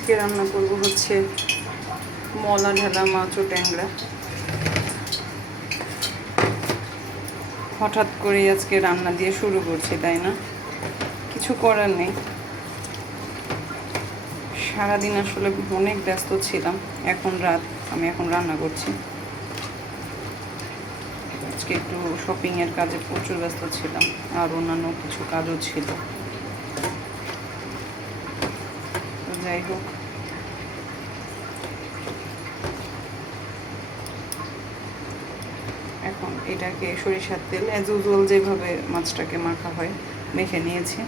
আজকে রান্না করব হচ্ছে মলা ঢালা মাছ ও ট্যাংরা। হঠাৎ করে আজকে রান্না দিয়ে শুরু করছি, তাই না? কিছু করার নেই। সারাদিন আসলে অনেক ব্যস্ত ছিলাম। এখন রাত, আমি এখন রান্না করছি। আজকে একটু শপিংয়ের কাজে প্রচুর ব্যস্ত ছিলাম, আর অন্যান্য কিছু কাজও ছিল। যাই হোক, এখন এটাকে সরিষার তেল অ্যাজ ইউজুয়াল যেভাবে মাছটাকে মাখা হয় মেখে নিয়েছি।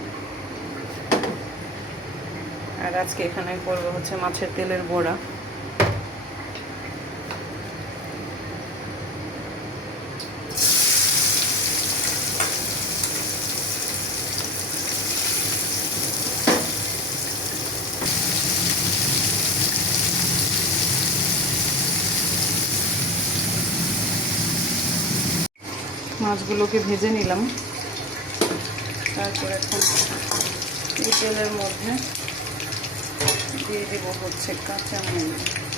আর আজকে এখানে করবো হচ্ছে মাছের তেলের বড়া। মাছগুলোকে ভেজে নিলাম। তারপর এখন এই তেলের মধ্যে দিয়ে দেবো হচ্ছে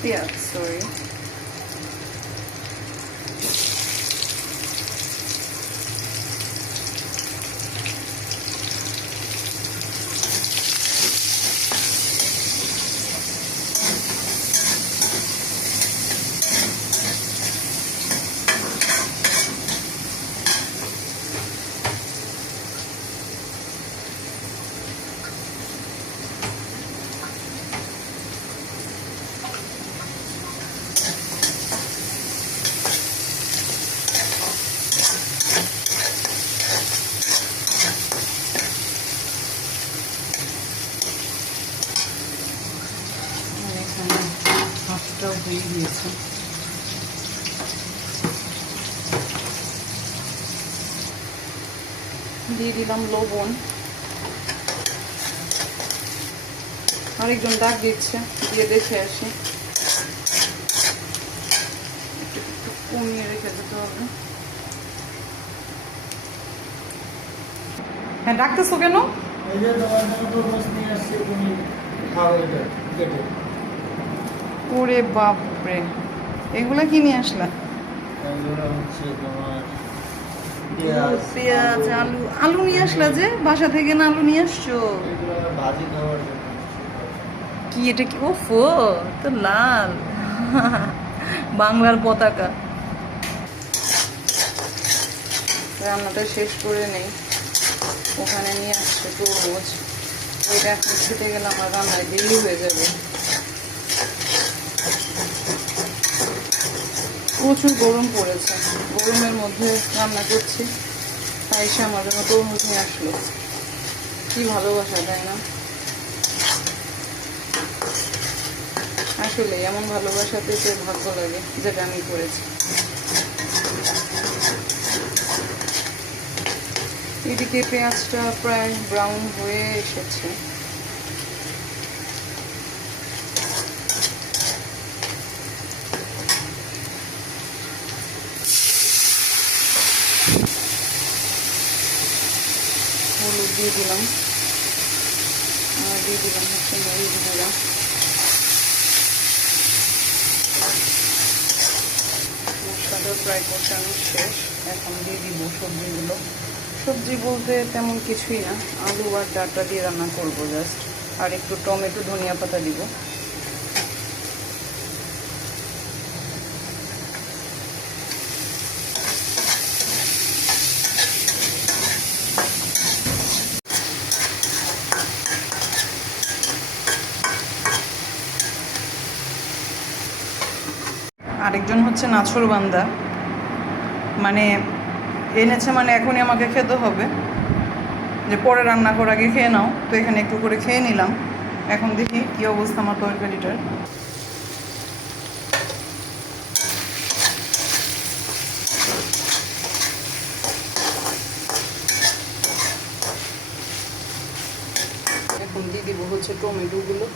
পেঁয়াজ। ভাতটাও হয়ে গিয়েছে। দিয়ে দিলাম লবণ। আরেকজন ডাক দিচ্ছে, দিয়ে দেখে আসি। একটু কমিয়ে রেখে যেতে হবে। হ্যাঁ, ডাকতেছো কেন? ওরে বাপরে, এগুলা কি নিয়ে আসলা? পেঁয়াজ, আলু। আলু নিয়ে আসলা যে বাসা থেকে? না, আলু নিয়ে আসছো? কি এটা? কি ওফো, তো লাল বাংলার পতাকা। রান্নাটা শেষ করে নেই। ওখানে নিয়ে আসছে তরমুজ। ওইটা এখন খেতে গেলে আমার রান্নায় দেরি হয়ে যাবে। প্রচুর গরম পড়েছে, গরমের মধ্যে রান্না করছি। তাই সে আমার জন্য তরমুজ নিয়ে আসলো। কি ভালোবাসা, তাই না? আসলে এমন ভালোবাসা পেতে ভাগ্য লাগে, যেটা আমি করেছি। এদিকে পেঁয়াজটা প্রায় ব্রাউন হয়ে এসেছে। হলুদ দিয়ে দিলাম, আর দিয়ে দিলাম হচ্ছে মরিচ গুঁড়া। মশলাটা প্রায় কষানো শেষ। এখন দিয়ে দিব সবজিগুলো। সবজি বলতে তেমন কিছুই না, আলু আর ডাঁটা দিয়ে রান্না করবো জাস্ট। আর একটু টমেটো, ধনিয়া পাতা দিব। আরেকজন হচ্ছে নাছোড়বান্দা, মানে এনেছে, মানে এখনই আমাকে খেতে হবে, যে পরে রান্না করার আগে খেয়ে নাও। তো এখানে একটু করে খেয়ে নিলাম। এখন দেখি কি অবস্থা আমার তরকারিটার। এখন দিয়ে দিব হচ্ছে টমেটোগুলো।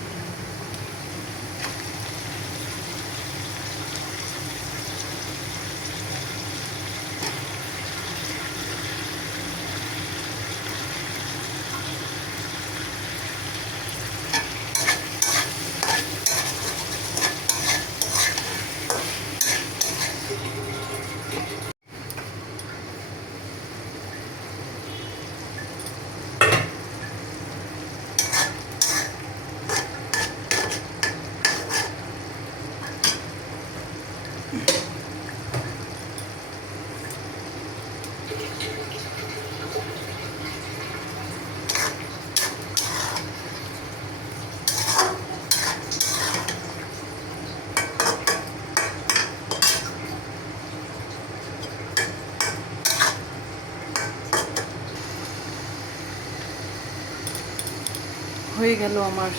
হয়ে গেল আমার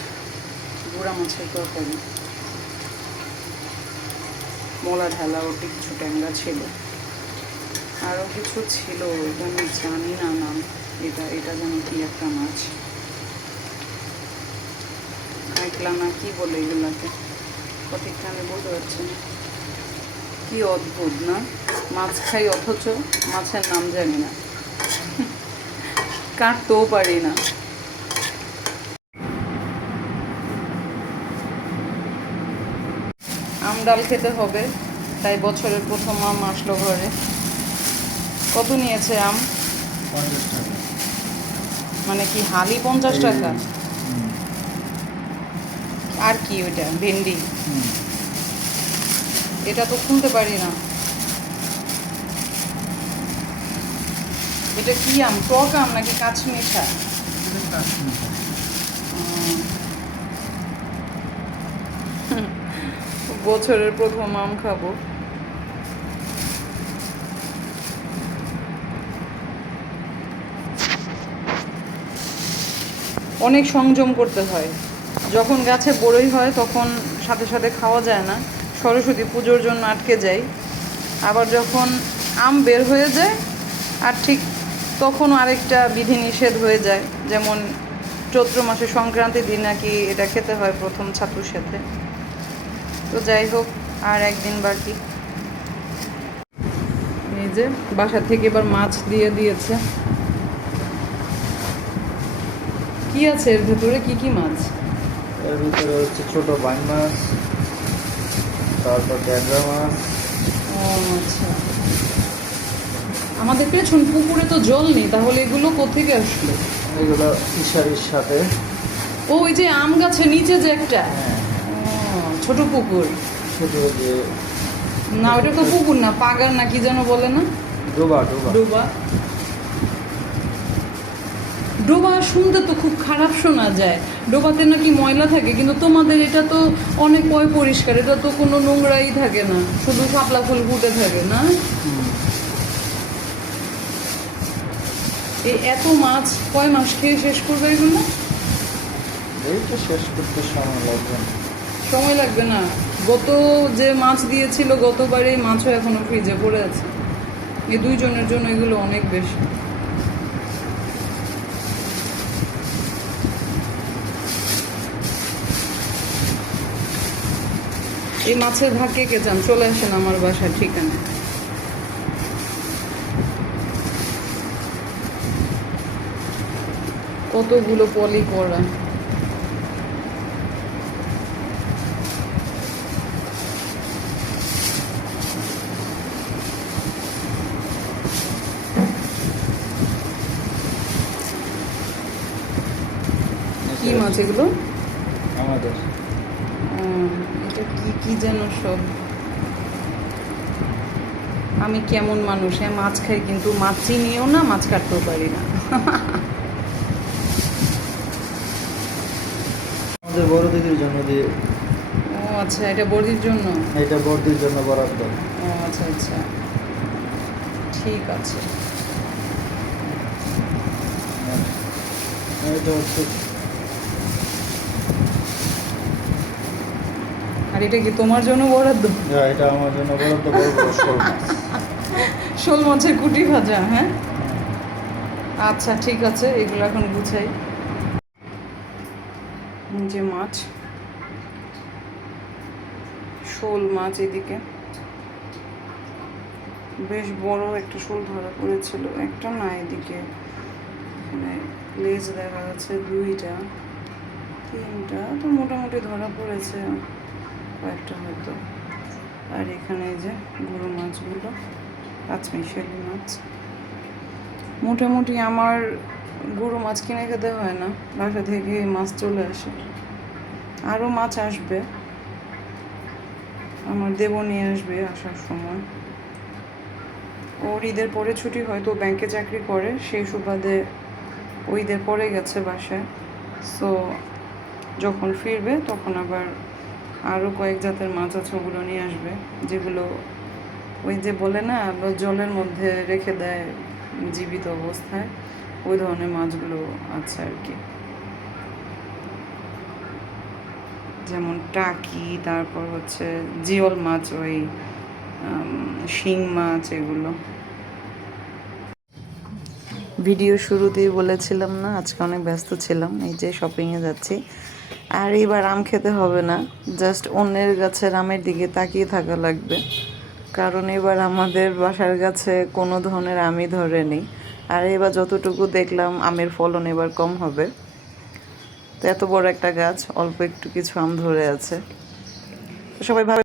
গুঁড়া মাছের তরকারি। মলা ঢালা ওটি কিছু ট্যাংরা ছিল, আরও কিছু ছিল, এটা আমি জানি না নাম। এটা যেন কি একটা মাছ, কাঁকড়া না কি বলে এগুলাকে, সঠিকটা আমি বলতে পারছি না। কি অদ্ভুত না, মাছ খাই অথচ মাছের নাম জানি না, কাটতেও পারি না। আম ডাল খেতে হবে, তাই বছরের প্রথম আম আসলো ঘরে। কত নিয়েছে আম? 50 টাকা। মানে কি হালি 50 টাকা? আর কি ওইটা? ভেন্ডি? এটা তো খুলতে পারি না। এটা কি আম? টক আম নাকি কাঁচমিঠা? বছরের প্রথম আম খাবো। অনেক সংযম করতে হয়। যখন গাছে বড়ই হয় তখন সাথে সাথে খাওয়া যায় না, সরস্বতী পুজোর জন্য আটকে যায়। আবার যখন আম বের হয়ে যায় আর ঠিক তখনও আরেকটা বিধিনিষেধ হয়ে যায়, যেমন চৈত্র মাসে সংক্রান্তির দিন নাকি এটা খেতে হয় প্রথম ছাতুর সাথে। তো যাই হোক, আর একদিন বাকি। এই যে বাসা থেকে এবার মাছ দিয়ে দিয়েছে। কি আছে এর ভেতরে? কি কি মাছ? এর ভিতরে হচ্ছে ছোট বাইং মাছ, তারপর ট্যাংরা মাছ। ও আচ্ছা, আমাদের পেছন পুকুরে তো জল নেই, তাহলে এগুলো কোত্থেকে আসলো? এগুলো ফিশারির সাথে। ও ওই যে আম গাছের নিচে যে একটা ছোট পুকুর। ছোট যে না ওটা তো পুকুর না, পাগার না কি যেন বলে না? ডোবা ডোবা ডোবা। ডোবা শুনতে তো খুব খারাপ শোনা যায়, ডোবাতে নাকি ময়লা থাকে, কিন্তু তোমাদের এটা তো অনেক পরিষ্কার, এটা তো কোনো নোংরাই থাকে না, শুধু শাপলা ফুল ফুটে থাকে না? এই এত মাছ কয় মাস খেয়ে শেষ করবে এগুলো? এইটা শেষ করতে সময় লাগবে না। সময় লাগবে না? গত যে মাছ দিয়েছিল গতবার, এই মাছও এখনো ফ্রিজে পড়ে আছে। এই 2 জনের জন্য এগুলো অনেক বেশি। এই মাছের ভাগ কে চান? চলে আসেন আমার বাসার ঠিকানা। কতগুলো পলি করা। কি মাছ এগুলো? আমাদের এটা কি কি যেন সব। আমি কেমন মানুষ, হ্যাঁ মাছ খাই কিন্তু মাছ চিনিও না, মাছ কাটতেও পারি না। আমাদের বড় দিদির জন্য দিয়ে। ও আচ্ছা, এটা বড়ির জন্য? এটা বড়দির জন্য বরাদ্দ। ও আচ্ছা আচ্ছা, ঠিক আছে। এটা হচ্ছে আর এটা কি তোমার জন্য বরাদ্দ? এটা আমার জন্য বরাদ্দ, বড় বড় শোল মাছ। শোল মাছের কুটি ভাজা, হ্যাঁ আচ্ছা ঠিক আছে, এগুলো এখন গুছাই। যে মাছ, শোল মাছ, এদিকে বেশ বড় একটা শোল ধরা পড়েছিল, একটা না এদিকে মানে লেজ দেখা যাচ্ছে 2টা 3টা, তো মোটামুটি ধরা পড়েছে কয়েকটা হয়তো। আর এখানে এই যে গুঁড়ো মাছগুলো, পাঁচমিশালি মাছ। মোটামুটি আমার গুঁড়ো মাছ কিনে খেতে হয় না, বাসা থেকে মাছ চলে আসে। আরও মাছ আসবে, আমার দেবো নিয়ে আসবে আসার সময়। ওর ঈদের পরে ছুটি হয়, তো ব্যাংকে চাকরি করে, সেই সুবাদে ওই ঈদের পরে গেছে বাসায়। সো যখন ফিরবে তখন আবার আরও কয়েক জাতের মাছ আছে, ওগুলো নিয়ে আসবে, যেগুলো ওই যে বলে না জলের মধ্যে রেখে দেয় জীবিত অবস্থায়, ওই ধরনের মাছগুলো আছে আর কি। যেমন টাকি, তারপর হচ্ছে জিওল মাছ, ওই শিং মাছ, এগুলো। ভিডিও শুরুতেই বলেছিলাম না, আজকে অনেক ব্যস্ত ছিলাম, এই যে শপিংয়ে যাচ্ছি। আর এইবার আম খেতে হবে না, জাস্ট অন্যের গাছের আমের দিকে তাকিয়ে থাকা লাগবে, কারণ এবার আমাদের বাসার গাছে কোনো ধরনের আমই ধরেনি। আর এবার যতটুকু দেখলাম আমের ফলন এবার কম হবে। তো এত বড় একটা গাছ, অল্প একটু কিছু আম ধরে আছে। তো সবাই ভাবে